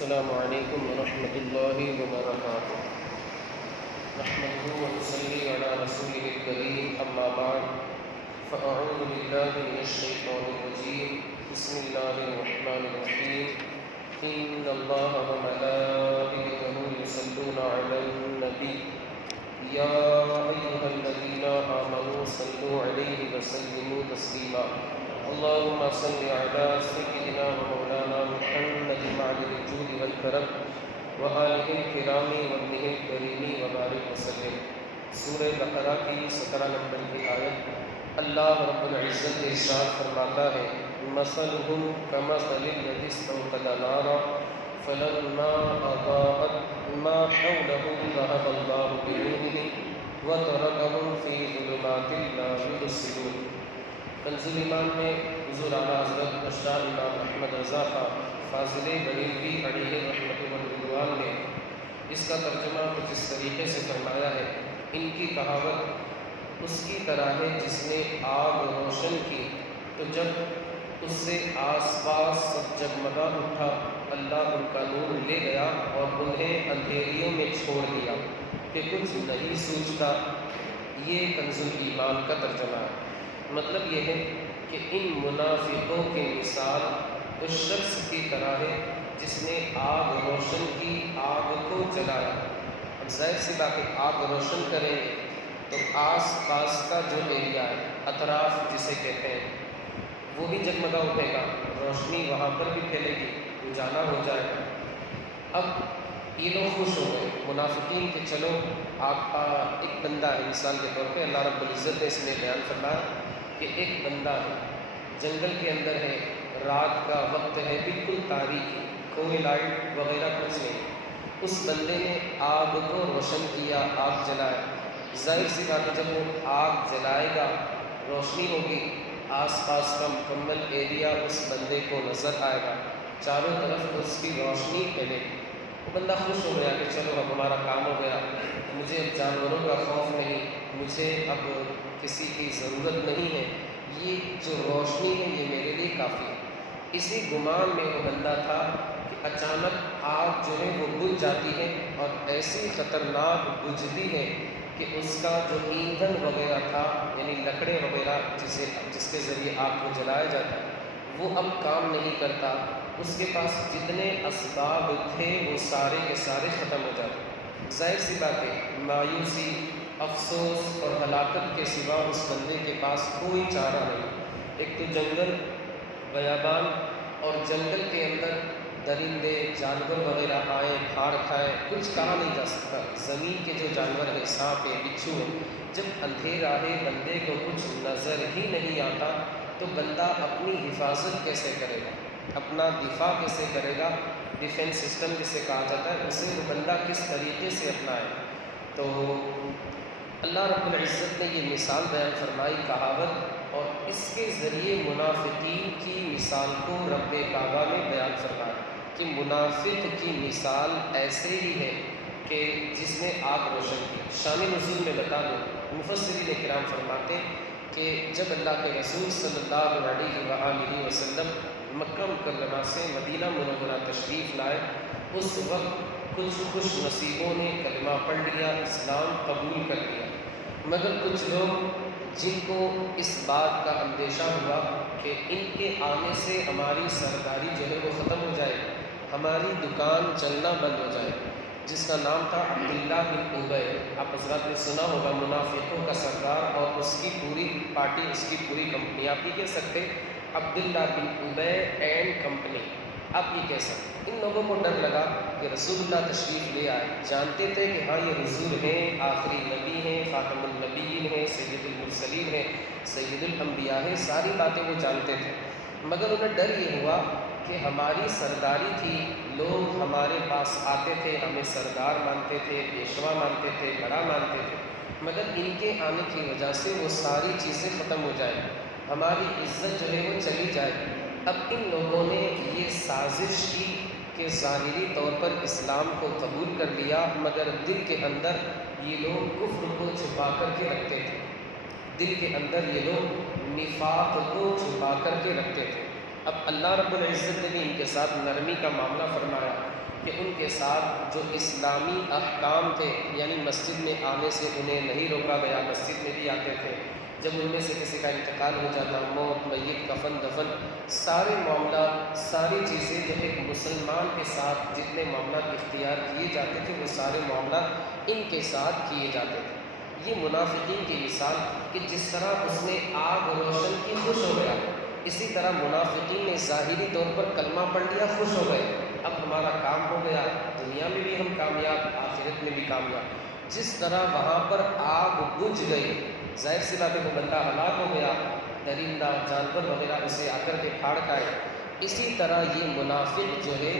السلام علیکم ورحمۃ اللہ وبرکاتہ۔ نحمده ونصلي على رسوله الكريم اما بعد فاعوذ بالله من الشیطان الرجیم بسم اللہ الرحمن الرحیم ان اللہ وملائکته یصلون علی النبی یا ایھا الذین آمنوا صلوا علیہ وسلموا تسلیما اللهم صل على سيدنا ومولانا محمد معدن الجود والكرم وآلہ الکرام وابنہ الکریم وبارک وسلم۔ سورہ بقرہ کی 17 نمبر کی آیت اللہ رب العزت ارشاد فرماتا ہے مثلهم كمثل الذي استوقد نارا فلما أضاءت ما حوله ذهب الله بنورهم وتركهم في ظلمات لا يبصرون۔ کنز ایمان میں حضور اعلیٰ حضرت اشرار امام احمد رضا خان فاضل بریلوی علیہ رحمۃ والرضوان نے اس کا ترجمہ کچھ اس طریقے سے فرمایا ہے، ان کی کہاوت اس کی طرح ہے جس نے آگ روشن کی تو جب اس سے آس پاس سب جگمگا اٹھا، اللہ ان کا نور لے گیا اور انہیں اندھیریوں میں چھوڑ دیا کہ کچھ نہیں سوچتا۔ یہ کنز ایمان کا ترجمہ ہے۔ مطلب یہ ہے کہ ان منافقوں کی مثال اس شخص کی طرح ہے جس نے آگ روشن کی، آگ کو جلایا۔ اب ظاہر سی بات ہے، آگ روشن کریں گے تو آس پاس کا جو ایریا ہے، اطراف جسے کہتے ہیں، وہ بھی جگمگا اٹھے گا، روشنی وہاں پر بھی پھیلے گی، اجالا ہو جائے گا۔ اب یہ لوگ خوش ہو گئے منافقین کہ چلو آپ کا ایک بندہ ہے، مثال کے طور پہ اللہ رب العزت نے اس میں بیان فرمایا کہ ایک بندہ ہے، جنگل کے اندر ہے، رات کا وقت ہے، بالکل تاریکی، کوئی لائٹ وغیرہ کچھ نہیں۔ اس بندے نے آگ کو روشن کیا، آگ جلایا۔ ظاہر سی بات ہے جب وہ آگ جلائے گا، روشنی ہوگی، آس پاس کا مکمل ایریا اس بندے کو نظر آئے گا، چاروں طرف اس کی روشنی پھیلے گی۔ وہ بندہ خوش ہو گیا کہ چلو اب ہمارا کام ہو گیا، مجھے اب جانوروں کا خوف نہیں، مجھے اب کسی کی ضرورت نہیں ہے، یہ جو روشنی ہے یہ میرے لیے کافی ہے۔ اسی گمان میں وہ بندہ تھا کہ اچانک آگ جو ہے وہ بجھ جاتی ہے اور ایسی خطرناک بجھتی ہے کہ اس کا جو ایندھن وغیرہ تھا، یعنی لکڑیں وغیرہ جس کے ذریعے آگ کو جلایا جاتا ہے، وہ اب کام نہیں کرتا۔ اس کے پاس جتنے اسباب تھے وہ سارے کے سارے ختم ہو جاتے۔ ظاہر سی بات ہے، مایوسی، افسوس اور ہلاکت کے سوا اس بندے کے پاس کوئی چارہ نہیں۔ ایک تو جنگل، بیابان، اور جنگل کے اندر درندے جانور وغیرہ آئیں کھار کھائے، کچھ کہا نہیں جا سکتا۔ زمین کے جو جانور ہیں، سانپ ہے، بچھو ہے، جب اندھیرا ہے، بندے کو کچھ نظر ہی نہیں آتا تو بندہ اپنی حفاظت کیسے کرے گا، اپنا دفاع کیسے کرے گا، ڈیفینس سسٹم جسے کہا جاتا ہے، اسے وہ بندہ کس طریقے سے اپنائے۔ تو اللہ رب العزت نے یہ مثال بیان فرمائی، کہاوت، اور اس کے ذریعے منافقین کی مثال کو رب کعبہ میں بیان فرمایا کہ منافق کی مثال ایسے ہی ہے کہ جس نے آگ روشن کی۔ شان نزول میں بتا دوں، مفسرین کرام فرماتے کہ جب اللہ کے رسول صلی اللہ علیہ وآلہ وسلم مکہ مکرمہ سے مدینہ منورہ تشریف لائے، اس وقت کچھ خوش نصیبوں نے کلمہ پڑھ لیا، اسلام قبول کر لیا، مگر کچھ لوگ جن کو اس بات کا اندیشہ ہوا کہ ان کے آنے سے ہماری سرداری جو ہے وہ ختم ہو جائے، ہماری دکان چلنا بند ہو جائے، جس کا نام تھا عبداللہ بن ابی۔ آپ حضرات نے سنا ہوگا، منافقوں کا سردار اور اس کی پوری پارٹی، اس کی پوری کمپنی، آپ یہ کہہ سکتے عبداللہ بن ابی اینڈ کمپنی، آپ یہ کہہ سکتے۔ ان لوگوں کو ڈر لگا کہ رسول اللہ تشریف لے آئے، جانتے تھے کہ ہاں یہ حضور ہیں، آخری نبی ہیں، خاتم النبیین ہیں، سید المرسلین ہیں، سید الانبیاء ہیں، ساری باتیں وہ جانتے تھے، مگر انہیں ڈر یہ ہوا کہ ہماری سرداری تھی، لوگ ہمارے پاس آتے تھے، ہمیں سردار مانتے تھے، پیشوا مانتے تھے، بڑا مانتے تھے، مگر ان کے آنے کی وجہ سے وہ ساری چیزیں ختم ہو جائیں، ہماری عزت جو ہے وہ چلی جائے۔ اب ان لوگوں نے یہ سازش کی کہ ظاہری طور پر اسلام کو قبول کر لیا، مگر دل کے اندر یہ لوگ کفر کو چھپا کر کے رکھتے تھے، دل کے اندر یہ لوگ نفاق کو چھپا کر کے رکھتے تھے۔ اب اللہ رب العزت نے بھی ان کے ساتھ نرمی کا معاملہ فرمایا کہ ان کے ساتھ جو اسلامی احکام تھے، یعنی مسجد میں آنے سے انہیں نہیں روکا گیا، مسجد میں بھی آتے تھے، جب ان میں سے کسی کا انتقال ہو جاتا، موت، میت، کفن، دفن، سارے معاملات، ساری چیزیں جو ایک مسلمان کے ساتھ جتنے معاملات اختیار کیے جاتے تھے وہ سارے معاملات ان کے ساتھ کیے جاتے تھے۔ یہ منافقین کی مثال کہ جس طرح اس نے آگ روشن کی، خوش ہو گیا، اسی طرح منافقین نے ظاہری طور پر کلمہ پڑھ لیا، خوش ہو گئے، اب ہمارا کام ہو گیا، دنیا میں بھی ہم کامیاب، آخرت میں بھی کامیاب۔ جس طرح وہاں پر آگ بجھ گئی، ظاہر سی بات ہے وہ بندہ ہلاک ہو گیا، درندہ جانور وغیرہ اسے آ کر کے پھاڑ کھائے، اسی طرح یہ منافق جو ہے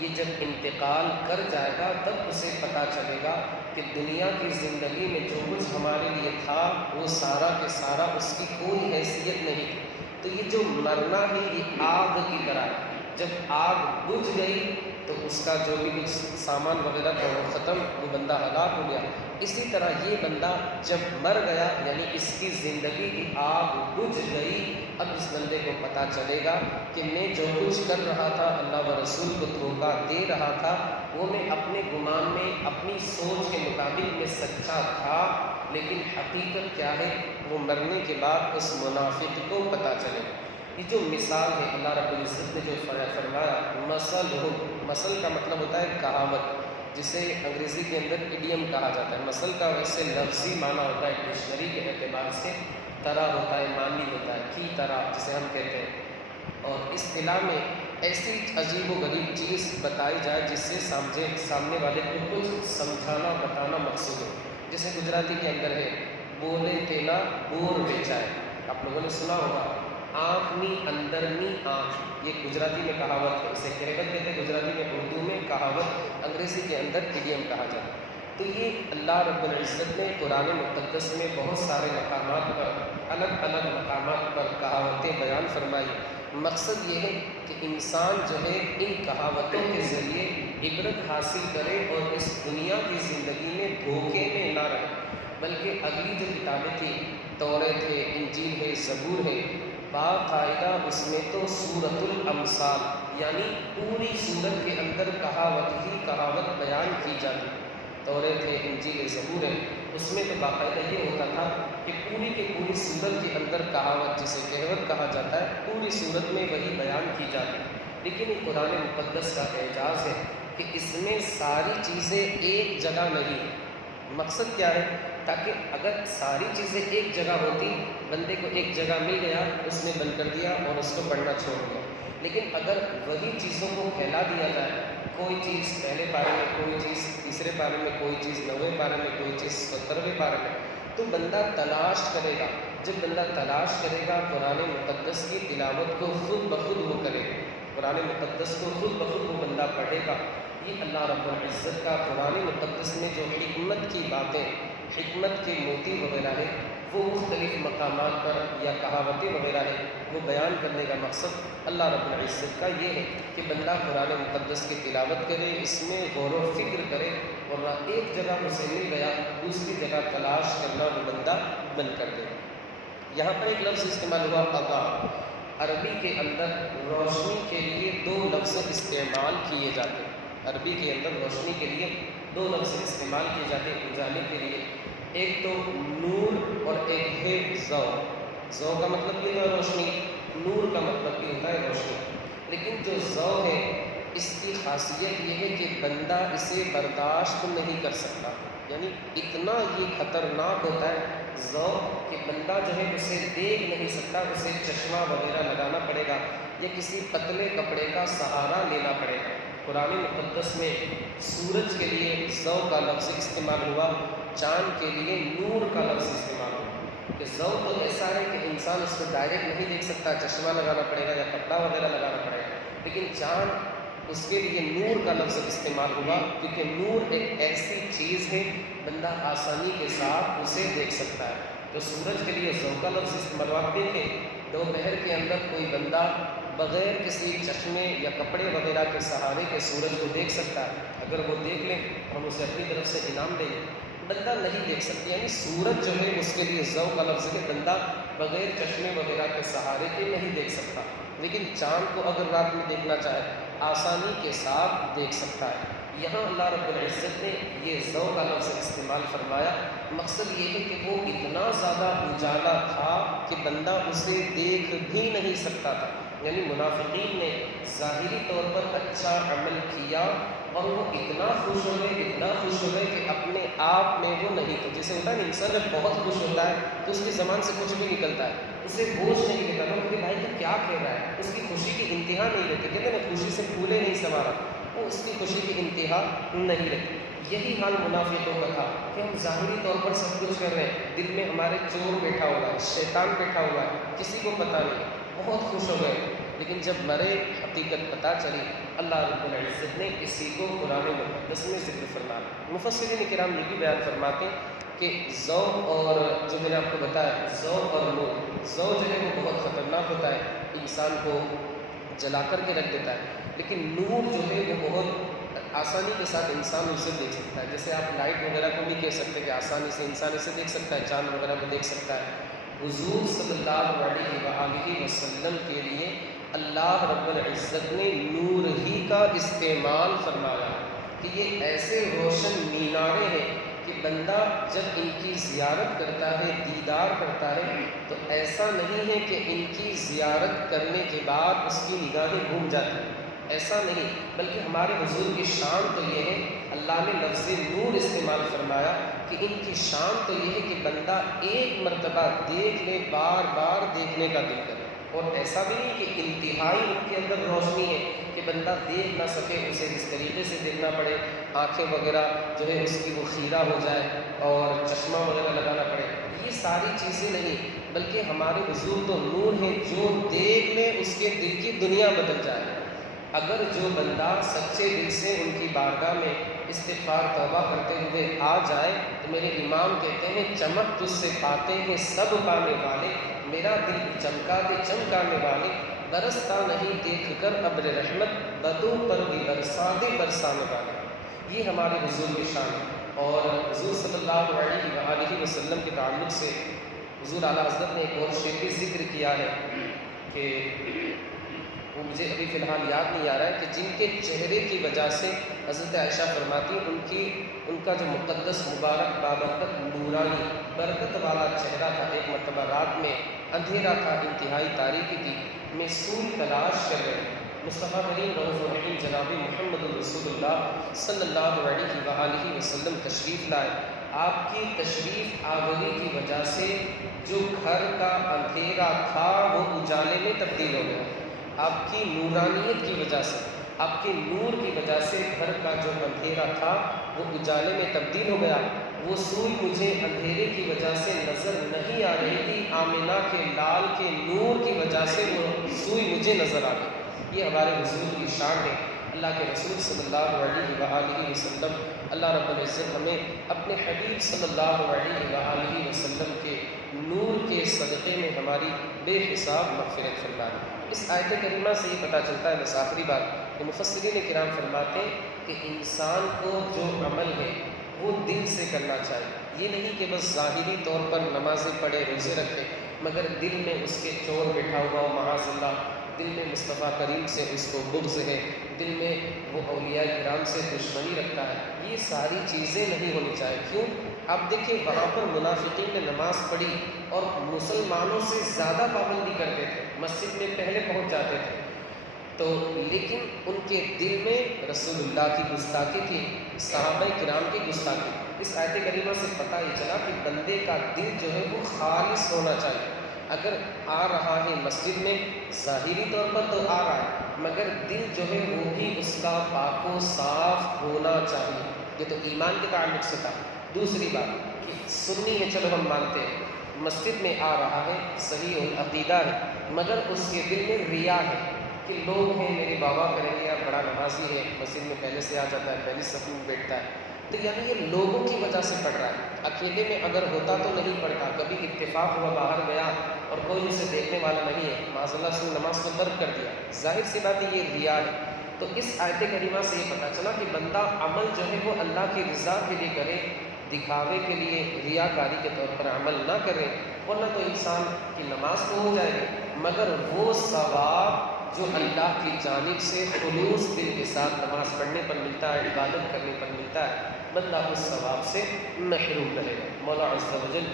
یہ جب انتقال کر جائے گا تب اسے پتہ چلے گا کہ دنیا کی زندگی میں جو کچھ ہمارے لیے تھا وہ سارا کے سارا اس کی کوئی حیثیت نہیں تھی۔ تو یہ جو مرنا ہے یہ آگ کی طرح ہے، جب آگ بجھ گئی تو اس کا جو بھی کچھ سامان وغیرہ تھا وہ ختم، وہ بندہ ہلاک ہو گیا۔ اسی طرح یہ بندہ جب مر گیا، یعنی اس کی زندگی کی آگ بجھ گئی، اب اس بندے کو پتہ چلے گا کہ میں جو کچھ کر رہا تھا، اللہ و رسول کو دھوکہ دے رہا تھا، وہ میں اپنے گمان میں، اپنی سوچ کے مطابق میں سچا تھا، لیکن حقیقت کیا ہے وہ مرنے کے بعد اس منافق کو پتہ چلے گا۔ یہ جو مثال ہے اللہ رب العزت نے جو فرمایا، مثل کا مطلب ہوتا ہے کہاوت، جسے انگریزی کے اندر ایڈیم کہا جاتا ہے۔ مثل کا ویسے لفظی معنی ہوتا ہے ڈکشنری کے اعتبار سے، طرح ہوتا ہے، معنی ہوتا ہے، کی طرح جسے ہم کہتے ہیں، اور اصطلاح میں ایسی عجیب و غریب چیز بتائی جائے جس سے سامنے والے کو کچھ سمجھانا بتانا مقصود ہو۔ جیسے گجراتی کے اندر ہے بولے تینا بور بیچائے، آپ لوگوں نے سنا ہوگا، آنکھ نی اندر نی آنکھ، یہ گجراتی میں کہاوت ہے، اسے کہوت کہتے ہیں گجراتی میں، اردو میں کہاوت، انگریزی کے اندر ایڈیم کہا جاتا ہے۔ تو یہ اللہ رب العزت نے قرآن مقدس میں بہت سارے مقامات پر، الگ الگ مقامات پر کہاوتیں بیان فرمائی۔ مقصد یہ ہے کہ انسان جو ہے ان کہاوتوں کے ذریعے عبرت حاصل کرے اور اس دنیا کی زندگی میں دھوکے میں نہ رہے، بلکہ اگلی جو کتابیں تھیں، توریت ہے، انجیل ہے، زبور ہے، باقاعدہ اس میں تو سورۃ الامثال، یعنی پوری سورت کے اندر کہاوت ہی کہاوت بیان کی جاتی ہے۔ توریت ہے، انجیل ہے، زبور ہے، اس میں تو باقاعدہ یہ ہوتا تھا کہ پوری کی پوری سورت کے اندر کہاوت، جسے کہوت کہا جاتا ہے، پوری سورت میں وہی بیان کی جاتی ہے۔ لیکن یہ قرآن مقدس کا اعجاز ہے کہ اس میں ساری چیزیں ایک جگہ نہیں ہیں۔ مقصد کیا ہے؟ تاکہ اگر ساری چیزیں ایک جگہ ہوتی، بندے کو ایک جگہ مل گیا، اس نے بند کر دیا اور اس کو پڑھنا چھوڑ دیا، لیکن اگر وہی چیزوں کو پھیلا دیا جائے، کوئی چیز پہلے پارے میں، کوئی چیز تیسرے پارے میں، کوئی چیز 9ویں پارے میں، کوئی چیز 17ویں پارے میں، تو بندہ تلاش کرے گا۔ جب بندہ تلاش کرے گا، قرآن مقدس کی تلاوت کو خود بخود وہ کرے گا، قرآن مقدس کو خود بخود وہ بندہ پڑھے گا۔ یہ اللہ رب العزت کا قرآن مقدس میں جو حکمت کی باتیں، حکمت کے موتی وغیرہ ہے، وہ مختلف مقامات پر یا کہاوتیں وغیرہ ہے، وہ بیان کرنے کا مقصد اللہ رب العزت کا یہ ہے کہ بندہ قرآن مقدس کی تلاوت کرے، اس میں غور و فکر کرے، اور ایک جگہ اسے مل گیا، دوسری جگہ تلاش کرنا وہ بندہ بند کر دے۔ یہاں پر ایک لفظ استعمال ہوا اضاء، عربی کے اندر روشنی کے لیے دو لفظ استعمال کیے جاتے ہیں۔ عربی کے اندر روشنی کے لیے دو لفظ استعمال کیے جاتے ہیں اجالے کے لیے، ایک تو نور اور ایک ہے ضوء۔ ضوء کا مطلب یہ ہے روشنی، نور کا مطلب یہ ہوتا ہے روشنی۔ لیکن جو ضوء ہے اس کی خاصیت یہ ہے کہ بندہ اسے برداشت نہیں کر سکتا، یعنی اتنا یہ خطرناک ہوتا ہے ضوء کہ بندہ جو ہے اسے دیکھ نہیں سکتا، اسے چشمہ وغیرہ لگانا پڑے گا یا کسی پتلے کپڑے کا سہارا لینا پڑے گا۔ قرآن مقدس میں سورج کے لیے ضوء کا لفظ استعمال ہوا، چاند کے لیے نور کا لفظ استعمال ہوا۔ کہ ضوء تو ایسا ہے کہ انسان اس کو ڈائریکٹ نہیں دیکھ سکتا، چشمہ لگانا پڑے گا یا کپڑا وغیرہ لگانا پڑے گا، لیکن چاند اس کے لیے نور کا لفظ استعمال ہوا، کیونکہ نور ایک ایسی چیز ہے بندہ آسانی کے ساتھ اسے دیکھ سکتا ہے۔ تو سورج کے لیے ضوء کا لفظ استعمال ہوا۔ آپ دیکھیں دوپہر کے اندر کوئی بندہ بغیر کسی چشمے یا کپڑے وغیرہ کے سہارے کے سورج کو دیکھ سکتا ہے، اگر وہ دیکھ لیں ہم اسے اپنی طرف سے انعام دیں، بندہ نہیں دیکھ سکتا، یعنی سورج جو ہے اس کے لیے ضوء کا لفظ ہے، بندہ بغیر چشمے وغیرہ کے سہارے کے نہیں دیکھ سکتا، لیکن چاند کو اگر رات میں دیکھنا چاہے آسانی کے ساتھ دیکھ سکتا ہے۔ یہاں اللہ رب العزت نے یہ ضوء کا لفظ استعمال فرمایا، مقصد یہ ہے کہ وہ اتنا زیادہ اجالا تھا کہ بندہ اسے دیکھ بھی نہیں سکتا تھا۔ یعنی منافقین نے ظاہری طور پر اچھا عمل کیا اور وہ اتنا خوش ہو گئے کہ اپنے آپ میں وہ نہیں تھے۔ جیسے ہوتا ہے نا، انسان جب بہت خوش ہوتا ہے تو اس کی زبان سے کچھ بھی نکلتا ہے، اسے بوجھ نہیں نکلتا، کہ بھائی تو کیا کہہ رہا ہے، اس کی خوشی کی انتہا نہیں رہتی۔ کہتے ہیں نا، خوشی سے پھولے نہیں سنوارا، وہ اس کی خوشی کی انتہا نہیں رہتی۔ یہی حال منافقوں کا تھا کہ ہم ظاہری طور پر سب کچھ کر رہے ہیں، دل میں ہمارے چور بیٹھا ہوا ہے، شیطان بیٹھا ہوا ہے، کسی کو پتہ نہیں، بہت خوش ہو گئے، لیکن جب مرے حقیقت پتہ چلی، اللہ رب العزت نے اسی کو قرآن مقدس میں ذکر فرمایا۔ مفسرین کرام یہ بھی بیان فرماتے ہیں کہ ضوء اور جو میں نے آپ کو بتایا ضوء اور نور، ضوء جو ہے وہ بہت خطرناک ہوتا ہے، انسان کو جلا کر کے رکھ دیتا ہے، لیکن نور جو ہے وہ بہت آسانی کے ساتھ انسان اسے دیکھ سکتا ہے۔ جیسے آپ لائٹ وغیرہ کو نہیں کہہ سکتے کہ آسانی سے انسان اسے دیکھ سکتا ہے، چاند وغیرہ کو دیکھ سکتا ہے۔ حضور صلی اللہ علیہ وآلہ وسلم کے لیے اللہ رب العزت نے نور ہی کا استعمال فرمایا کہ یہ ایسے روشن مینارے ہیں کہ بندہ جب ان کی زیارت کرتا ہے، دیدار کرتا ہے، تو ایسا نہیں ہے کہ ان کی زیارت کرنے کے بعد اس کی نگاہیں گھوم جاتی ہیں، ایسا نہیں، بلکہ ہمارے حضور کی شان تو یہ ہے، اللہ نے لفظ نور استعمال فرمایا کہ ان کی شان تو یہ ہے کہ بندہ ایک مرتبہ دیکھ لے، بار بار دیکھنے کا دل کرے، اور ایسا بھی نہیں کہ انتہائی ان کے اندر روشنی ہے کہ بندہ دیکھ نہ سکے، اسے اس طریقے سے دیکھنا پڑے، آنکھیں وغیرہ جو ہے اس کی وہ خیرہ ہو جائے اور چشمہ وغیرہ لگانا پڑے، یہ ساری چیزیں نہیں، بلکہ ہمارے حضور تو نور ہیں، جو دیکھ لے اس کے دل کی دنیا بدل جائے۔ اگر جو بندہ سچے دل سے ان کی بارگاہ میں استغفار توبہ کرتے ہوئے آ جائے تو میرے امام کہتے ہیں، چمک تجھ سے پاتے ہیں سب پانے والے، میرا دل چمکا دے چمکانے والے، برستا نہیں دیکھ کر ابر رحمت، بدوں پر بھی برسا دے برسانے والے۔ یہ ہمارے حضور کی شان ہے۔ اور حضور صلی اللہ علیہ وآلہ وسلم کے تعلق سے حضور اعلیٰ حضرت نے ایک اور شعر بھی ذکر کیا ہے کہ وہ مجھے ابھی فی الحال یاد نہیں آ رہا ہے، کہ جن کے چہرے کی وجہ سے حضرت عائشہ فرماتی ان کا جو مقدس مبارک بابرکت نورانی برکت والا چہرہ تھا، ایک مرتبہ رات میں اندھیرا تھا، انتہائی تاریکی تھی، میں سوئی تلاش کر رہے مصطفیٰ کریم رؤوف الرحیم جناب محمد رسول اللہ صلی اللہ علیہ وآلہ وسلم تشریف لائے۔ آپ کی تشریف آوری کی وجہ سے جو گھر کا اندھیرا تھا وہ اجالے میں تبدیل ہو گیا، آپ کی نورانیت کی وجہ سے، آپ کے نور کی وجہ سے گھر کا جو اندھیرا تھا وہ اجالے میں تبدیل ہو گیا۔ وہ سوئی مجھے اندھیرے کی وجہ سے نظر نہیں آ رہی تھی، آمنہ کے لال کے نور کی وجہ سے وہ سوئی مجھے نظر آ گئی۔ یہ ہمارے حضور کی شان ہے۔ اللہ کے رسول صلی اللہ علیہ وآلہ وسلم، اللہ رب العزت ہمیں اپنے حبیب صلی اللہ علیہ وآلہ وسلم کے نور کے صدقے میں ہماری بے حساب مغفرت فرمائے۔ اس آیت کریمہ سے یہ پتہ چلتا ہے، بس آخری بات، کہ مفسرین کرام فرماتے ہیں کہ انسان کو جو عمل ہے وہ دل سے کرنا چاہیے، یہ نہیں کہ بس ظاہری طور پر نمازیں پڑھے، روزے رکھے، مگر دل میں اس کے چور بیٹھا ہوا ہو، معاذ اللہ، دل میں مصطفیٰ کریم سے اس کو بغض ہے، دل میں وہ اولیاء کرام سے دشمنی رکھتا ہے، یہ ساری چیزیں نہیں ہونی چاہیے۔ کیوں؟ آپ دیکھیں وہاں پر منافقین نے نماز پڑھی اور مسلمانوں سے زیادہ پابندی کرتے تھے، مسجد میں پہلے پہنچ جاتے تھے، تو لیکن ان کے دل میں رسول اللہ کی گستاخی تھی، صحابہ کرام کی گستاخی۔ اس آیت کریمہ سے پتہ یہ چلا کہ بندے کا دل جو ہے وہ خالص ہونا چاہیے۔ اگر آ رہا ہے مسجد میں ظاہری طور پر تو آ رہا ہے، مگر دل جو ہے وہ بھی اس کا پاک و صاف ہونا چاہیے۔ یہ تو ایمان کے تعلق سے تھا۔ دوسری بات کہ سنی ہے، چلو ہم مانتے ہیں، مسجد میں آ رہا ہے، صحیح العقیدہ ہے، مگر اس کے دل میں ریا ہے کہ لوگ ہیں میرے بابا کریں گے، یا بڑا نمازی ہے، مسجد میں پہلے سے آ جاتا ہے، پہلی صف میں بیٹھتا ہے، تو یعنی یہ لوگوں کی وجہ سے پڑھ رہا ہے، اکیلے میں اگر ہوتا تو نہیں پڑھتا، کبھی اتفاق ہوا باہر گیا اور کوئی اسے دیکھنے والا نہیں ہے، معاذ اللہ اس نے نماز کو ترک کر دیا، ظاہر سی بات ہے یہ ریا ہے۔ تو اس آیت کریمہ سے یہ پتہ چلا کہ بندہ عمل جو ہے وہ اللہ کی رضا کے لیے کرے، دکھاوے کے لیے ریاکاری کے طور پر عمل نہ کرے، ورنہ تو انسان کی نماز تو ہو جائے گی، مگر وہ ثواب جو اللہ کی جانب سے خلوص دل کے ساتھ نماز پڑھنے پر ملتا ہے، عبادت کرنے پر ملتا ہے، بندہ اس ثواب سے محروم رہے گا۔ مولا عز و جل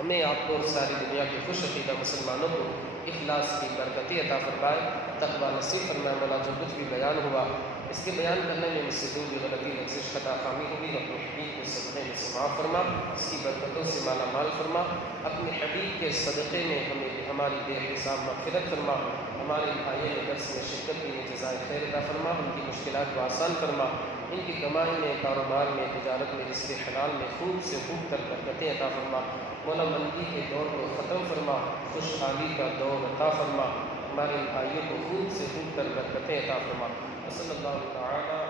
ہمیں آپ کو اور ساری دنیا کے خوش عقیدہ مسلمانوں کو اخلاص کی برکتیں عطا فرمائے، تقویٰ نصیب فرمائے۔ مولا جو کچھ بھی بیان ہوا اس کے بیان کرنے میں مجھ سے جو بھی غلطی لفظ خطا خامی ہوگی اپنے حبیب کے صدقے میں سے معاف فرما، اس کی برکتوں سے مالا مال فرما، اپنے حبیب کے صدقے میں ہمیں ہماری بے حساب مغفرت فرما، ہمارے بھائیوں نے درس میں شرکت کی جزائے خیر عطا فرما، ان کی مشکلات کو آسان فرما، ان کی کمائی میں، کاروبار میں، تجارت میں، رزق حلال میں خوب سے خوب تر برکتیں عطا فرما۔ مولا مندی کے دور کو ختم فرما، خوشحالی کا دور عطا فرما، ہمارے بھائیوں کو خوب سے خوب تر برکتیں عطا فرما۔ صلی اللہ تعالیٰ